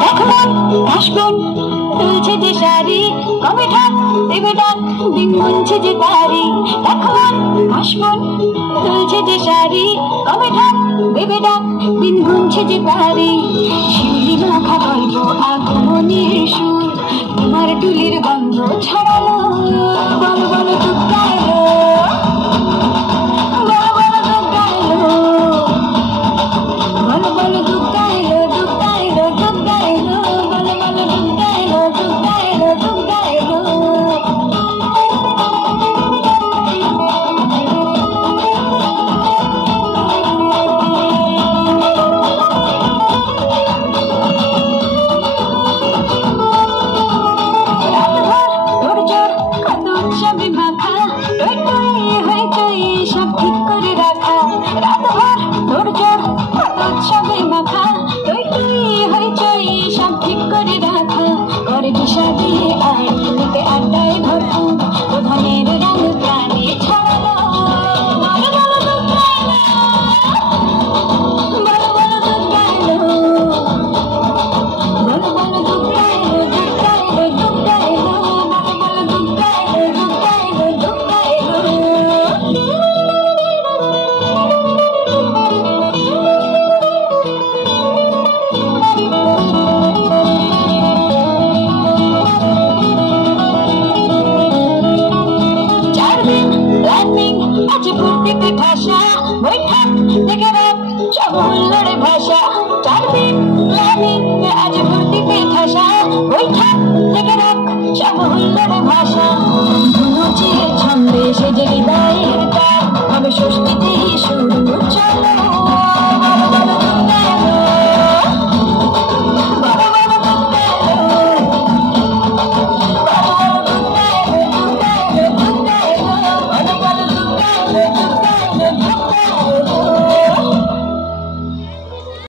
দেখবেন কাশবেন তুলছে যে শাড়ি, কবে ঠাক দেবে ডাক, দিন গুনছে যে তারি। দেখবেন কাশবেন তুলছে যে শাড়ি, কবে ঠাক দেবে ডাক, দিন গুনছে যে তারি। শিউলি মাখা গল্প আগমনের সুর, তোমার টুলির গন্ধ ছড়ালো, বলো বলো টুকটায়